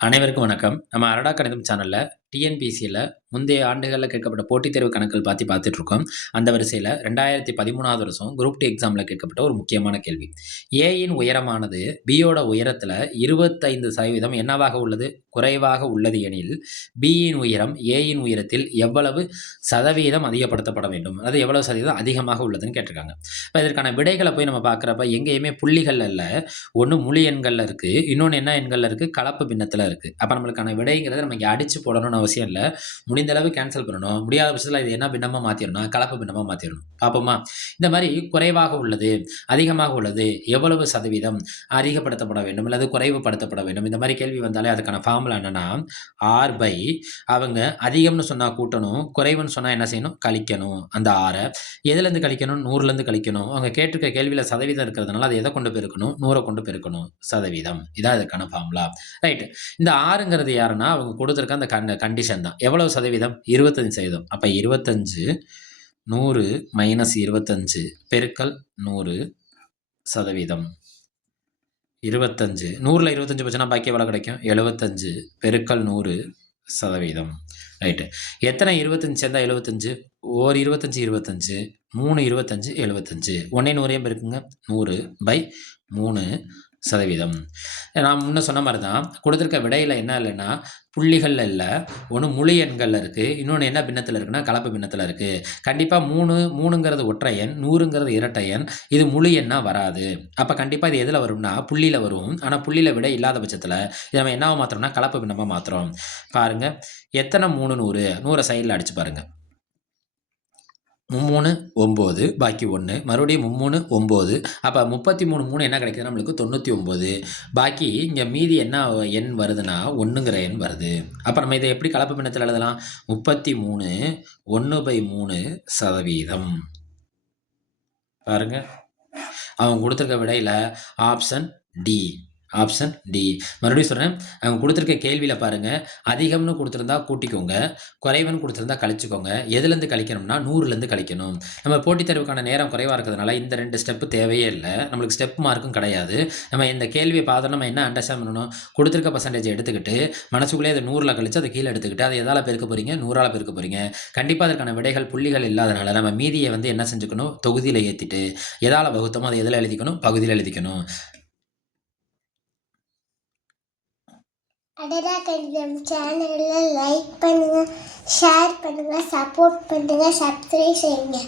அனைவருக்கும் வணக்கம். நம்ம அரடா கணிதம் சேனலில் டிஎன்பிசியில் முந்தைய ஆண்டுகளில் கேட்கப்பட்ட போட்டித் தேர்வு கணக்குகள் பார்த்து பார்த்துட்டு இருக்கோம் அந்த வரிசையில் ரெண்டாயிரத்தி பதிமூணாவது வருஷம் குரூப் டி எக்ஸாமில் கேட்கப்பட்ட ஒரு முக்கியமான கேள்வி. ஏயின் உயரமானது பியோட உயரத்தில் இருபத்தைந்து சதவீதம் என்னவாக உள்ளது? குறைவாக உள்ளது எனில் பியின் உயரம் ஏயின் உயரத்தில் எவ்வளவு சதவீதம் அதிகப்படுத்தப்பட வேண்டும்? அது எவ்வளவு சதவீதம் அதிகமாக உள்ளதுன்னு கேட்டிருக்காங்க. இப்போ இதற்கான விடைகளை போய் நம்ம பார்க்குறப்ப எங்கேயுமே புள்ளிகள் அல்ல ஒன்று முழு எண்களில் இருக்குது இன்னொன்று என்ன எண்களில் இருக்குது கலப்பு பின்னத்தில் இருக்குது அப்போ நம்மளுக்கான விடைங்கிறது நம்ம இங்கே அடித்து போடணும்னு அவசியம் இல்லை. முடிந்த அளவு கேன்சல் பண்ணணும். முடியாத பட்சத்தில் இது என்ன பின்னமாக மாற்றிடணும் கலப்பு பின்னமாக மாற்றிடணும் பார்ப்போமா? இந்த மாதிரி குறைவாக உள்ளது அதிகமாக உள்ளது எவ்வளவு சதவீதம் அதிகப்படுத்தப்பட வேண்டும் அல்லது குறைவுபடுத்தப்பட வேண்டும்? இந்த மாதிரி கேள்வி வந்தாலே அதுக்கான ஃபார்முலா என்னென்னா ஆர் பை அவங்க அதிகம்னு சொன்னால் கூட்டணும் குறைவுன்னு சொன்னால் என்ன செய்யணும்? கழிக்கணும். அந்த ஆறை எதுலேருந்து கழிக்கணும்? நூறுலேருந்து கழிக்கணும். அவங்க கேட்டிருக்க கேள்வியில் சதவீதம் இருக்கிறதுனால அதை எதை கொண்டு பெருக்கணும்? நூறை கொண்டு பெருக்கணும். சதவீதம். இதான் அதுக்கான ஃபார்முலா ரைட் இந்த ஆறுங்கிறது யாருன்னா அவங்க கொடுத்துருக்க அந்த கண்ட கண்டிஷன் தான். எவ்வளவு சதவீதம் இருபத்தஞ்சு சதவீதம். அப்போ இருபத்தஞ்சு நூறு மைனஸ் இருபத்தஞ்சு பெருக்கல் நூறு சதவீதம். இருபத்தஞ்சு நூறில் இருபத்தஞ்சு போச்சுன்னா பாக்கி எவ்வளோ கிடைக்கும். எழுபத்தஞ்சு பெருக்கல் நூறு சதவீதம். ரைட்டு எத்தனை இருபத்தஞ்சு சேர்ந்தா எழுபத்தஞ்சு? ஒரு இருபத்தஞ்சு இருபத்தஞ்சு மூணு இருபத்தஞ்சு எழுபத்தஞ்சு. ஒன்றே நூறையும் இருக்குங்க நூறு பை மூணு சதவீதம். நான் முன்ன சொன்ன மாதிரி தான் கொடுத்துருக்க விடையில் என்ன இல்லைன்னா புள்ளிகளில் இல்லை ஒன்று முழு எண்களில் இருக்குது இன்னொன்று என்ன பின்னத்தில் இருக்குன்னா கலப்பு பின்னத்தில் இருக்குது கண்டிப்பாக மூணு மூணுங்கிறது ஒற்றை எண் நூறுங்கிறது இரட்டை எண் இது முழு எண்ணாக வராது. அப்போ கண்டிப்பாக இது எதில் வரும்னா புள்ளியில் வரும். ஆனால் புள்ளியில் விட இல்லாத பட்சத்தில் இதை நம்ம என்னவா மாற்றுறோம்னா கலப்பு பின்னமாக மாற்றுறோம் பாருங்கள் எத்தனை மூணு நூறு? நூறை சைடில் அடித்து பாருங்கள் மும்மூணு ஒம்பது பாக்கி ஒன்று. மறுபடியும் மும்மூணு ஒம்பது. அப்போ முப்பத்தி மூணு மூணு என்ன கிடைக்குது நம்மளுக்கு? தொண்ணூற்றி ஒம்பது. பாக்கி இங்கே மீதி என்ன எண் வருதுன்னா ஒன்றுங்கிற எண் வருது. அப்போ நம்ம இதை எப்படி கலப்பு பின்னத்தில் எழுதலாம்? முப்பத்தி மூணு ஒன்று பை மூணு சதவீதம். பாருங்கள் அவங்க கொடுத்துருக்க விடையில் ஆப்ஷன் டி ஆப்ஷன் டி மறுபடியும் சொல்கிறேன் அவங்க கொடுத்துருக்க கேள்வியில் பாருங்கள் அதிகம்னு கொடுத்துருந்தா கூட்டிக்கோங்க. குறைவுன்னு கொடுத்துருந்தா கழிச்சுக்கோங்க. எதுலேருந்து கழிக்கணும்னா நூறுலேருந்து கழிக்கணும். நம்ம போட்டித் தேர்வுக்கான நேரம் குறைவாக இருக்கிறதுனால இந்த ரெண்டு ஸ்டெப்பு தேவையே இல்லை. நம்மளுக்கு ஸ்டெப் மார்க்கும் கிடையாது. நம்ம இந்த கேள்வியை பார்த்தோம் நம்ம என்ன அண்டர்ஸ்டாண்ட் பண்ணணும்? கொடுத்துருக்க பர்சன்டேஜ் எடுத்துக்கிட்டு மனசுக்குள்ளே அதை நூறில் கழிச்சு அதை கீழே எடுத்துக்கிட்டு அதை எதால் பெருக்க போகிறீங்க நூறால் பெருக்க போகிறீங்க கண்டிப்பாக அதற்கான விடைகள் புள்ளிகள் இல்லாதனால நம்ம மீதியை வந்து என்ன செஞ்சுக்கணும்? தொகுதியில் ஏற்றிட்டு எதால் வகுத்தமோ அதை எதில் எழுதிக்கணும்? பகுதியில் எழுதிக்கணும். அடடா கடிதம் சேனலில் லைக் பண்ணுங்கள் ஷேர் பண்ணுங்கள் சப்போர்ட் பண்ணுங்கள் சப்ஸ்கிரைப் செய்யுங்க.